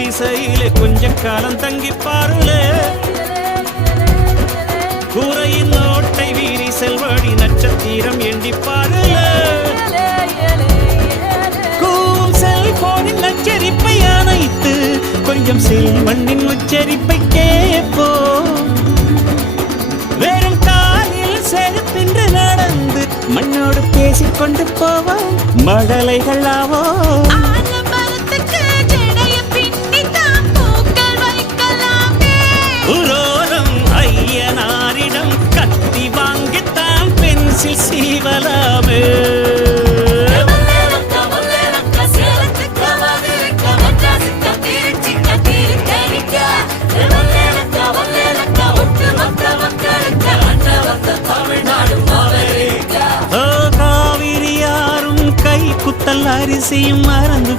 குடிசையிலே கொஞ்ச காலம் தங்கி பாருல கூரையின் ஓட்டை வீரி செல்வடி நட்சத்திரம் எண்ணி பாருல கூவும் செல்போனின் நச்சரிப்பை அணைத்து கொஞ்சம் செல்வண்ணின் உச்சரிப்பை கேட்போ வெறும் காலில் செருப்பின்று நடந்து மண்ணோடு பேசிக்கொண்டு போவோம் மழலைகள் ஆவோ உரோரம் ஐயனாரிடம் கத்தி வாங்கித்தான் பென்சில் சீவலாமே காவிரி யாரும் கை குத்தல் அரிசியும் மறந்து